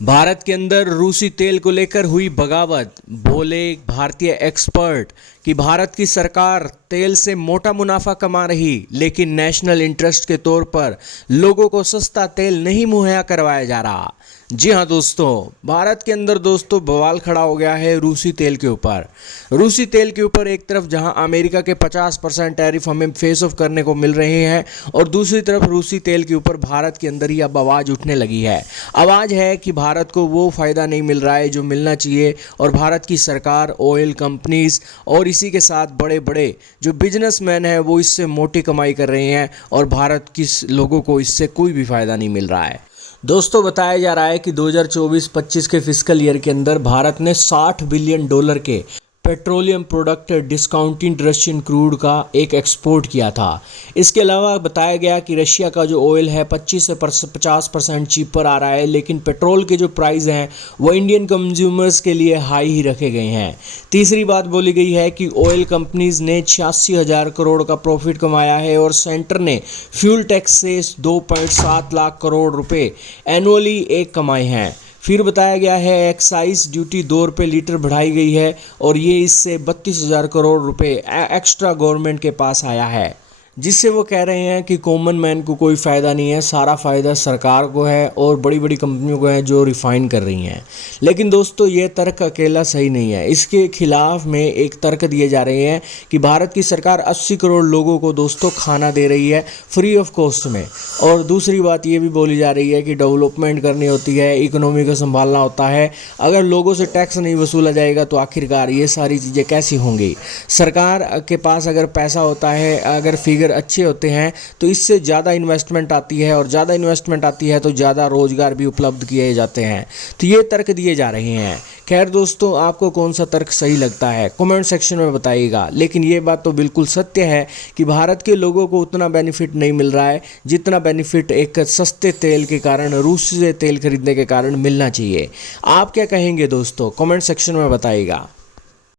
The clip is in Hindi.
भारत के अंदर रूसी तेल को लेकर हुई बगावत। बोले भारतीय एक्सपर्ट कि भारत की सरकार तेल से मोटा मुनाफा कमा रही, लेकिन नेशनल इंटरेस्ट के तौर पर लोगों को सस्ता तेल नहीं मुहैया करवाया जा रहा। जी हाँ दोस्तों, भारत के अंदर दोस्तों बवाल खड़ा हो गया है रूसी तेल के ऊपर। रूसी तेल के ऊपर एक तरफ जहां अमेरिका के 50% टैरिफ हमें फेस ऑफ करने को मिल रहे हैं, और दूसरी तरफ रूसी तेल के ऊपर भारत के अंदर ही अब आवाज़ उठने लगी है। आवाज़ है कि भारत को वो फ़ायदा नहीं मिल रहा है जो मिलना चाहिए, और भारत की सरकार, ऑयल कंपनीज और इसी के साथ बड़े बड़े जो बिजनेसमैन हैं वो इससे मोटी कमाई कर रहे हैं, और भारत के लोगों को इससे कोई भी फ़ायदा नहीं मिल रहा है। दोस्तों बताया जा रहा है कि 2024-25 के फिस्कल ईयर के अंदर भारत ने $60 बिलियन के petroleum product discounted Russian crude का एक एक्सपोर्ट किया था। इसके अलावा बताया गया कि रशिया का जो ऑयल है 25 से 50% चीपर आ रहा है, लेकिन पेट्रोल के जो प्राइस हैं वो इंडियन कंज्यूमर्स के लिए हाई ही रखे गए हैं। तीसरी बात बोली गई है कि ऑयल कंपनीज ने 86,000 करोड़ का प्रॉफिट कमाया है, और सेंटर ने फ्यूल टैक्स से 2.7 लाख करोड़ रुपए एनुअली एक कमाए हैं। फिर बताया गया है एक्साइज ड्यूटी ₹2 लीटर बढ़ाई गई है, और ये इससे 32,000 करोड़ रुपए एक्स्ट्रा गवर्नमेंट के पास आया है, जिससे वो कह रहे हैं कि कॉमन मैन को कोई फ़ायदा नहीं है, सारा फ़ायदा सरकार को है और बड़ी बड़ी कंपनियों को है जो रिफ़ाइन कर रही हैं। लेकिन दोस्तों ये तर्क अकेला सही नहीं है, इसके खिलाफ में एक तर्क दिए जा रहे हैं कि भारत की सरकार 80 करोड़ लोगों को दोस्तों खाना दे रही है फ्री ऑफ कॉस्ट में। और दूसरी बात ये भी बोली जा रही है कि डेवलपमेंट करनी होती है, इकोनॉमी को संभालना होता है। अगर लोगों से टैक्स नहीं वसूला जाएगा तो आखिरकार ये सारी चीज़ें कैसी होंगी। सरकार के पास अगर पैसा होता है, अगर फिगर अच्छे होते हैं, तो इससे ज़्यादा इन्वेस्टमेंट आती है, और ज़्यादा इन्वेस्टमेंट आती है तो ज़्यादा रोजगार भी उपलब्ध किए जाते हैं। तो ये तर्क दिए जा रहे हैं। खैर दोस्तों, आपको कौन सा तर्क सही लगता है कमेंट सेक्शन में बताइएगा। लेकिन ये बात तो बिल्कुल सत्य है कि भारत के लोगों को उतना बेनिफिट नहीं मिल रहा है जितना बेनिफिट एक सस्ते तेल के कारण, रूस से तेल खरीदने के कारण मिलना चाहिए। आप क्या कहेंगे दोस्तों, कमेंट सेक्शन में बताइएगा।